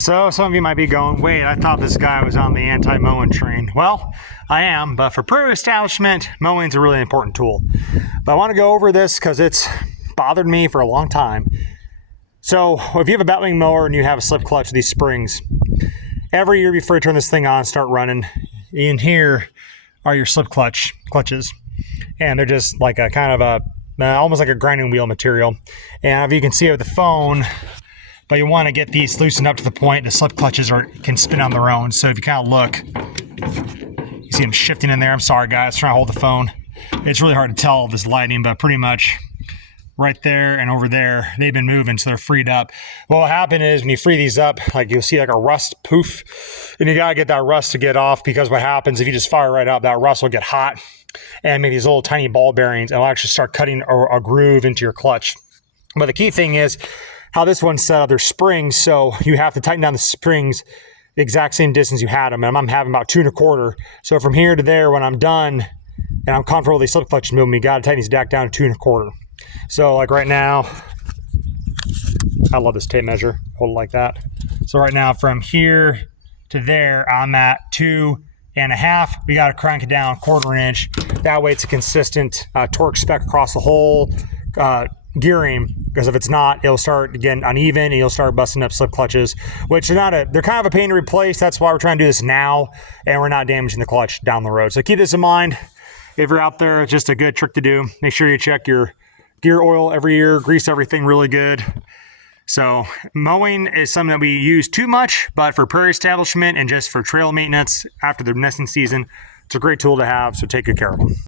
So some of you might be going, wait, I thought this guy was on the anti-mowing train. Well, I am, but for prairie establishment, mowing is a really important tool. But I want to go over this because it's bothered me for a long time. So if you have a Batwing mower and you have a slip clutch with these springs, every year before you turn this thing on, start running, in here are your slip clutches. And they're just like a kind of a, almost like a grinding wheel material. And if you can see it with the phone, but you want to get these loosened up to the point the slip clutches can spin on their own. So if you kind of look, you see them shifting in there. I'm sorry guys, trying to hold the phone. It's really hard to tell with this lighting, but pretty much right there and over there, they've been moving, so they're freed up. What will happen is when you free these up, like you'll see like a rust poof, and you gotta get that rust to get off, because what happens if you just fire right up, that rust will get hot and make these little tiny ball bearings, and it'll actually start cutting a groove into your clutch. But the key thing is how this one's set up. There's springs, so you have to tighten down the springs the exact same distance you had them, and I'm having about 2 1/4. So from here to there, when I'm done and I'm comfortable with these slip clutches moving, you gotta tighten these back down to 2 1/4. So like right now, I love this tape measure, hold it like that. So right now from here to there, I'm at 2 1/2. We got to crank it down 1/4 inch. That way it's a consistent torque spec across the whole gearing, because if it's not, it'll start getting uneven and you'll start busting up slip clutches, which they're kind of a pain to replace. That's why we're trying to do this now, and we're not damaging the clutch down the road. So keep this in mind. If you're out there, it's just a good trick to do. Make sure you check your gear oil every year, grease everything really good. So mowing is something that we use too much, but for prairie establishment and just for trail maintenance after the nesting season, it's a great tool to have, so take good care of them.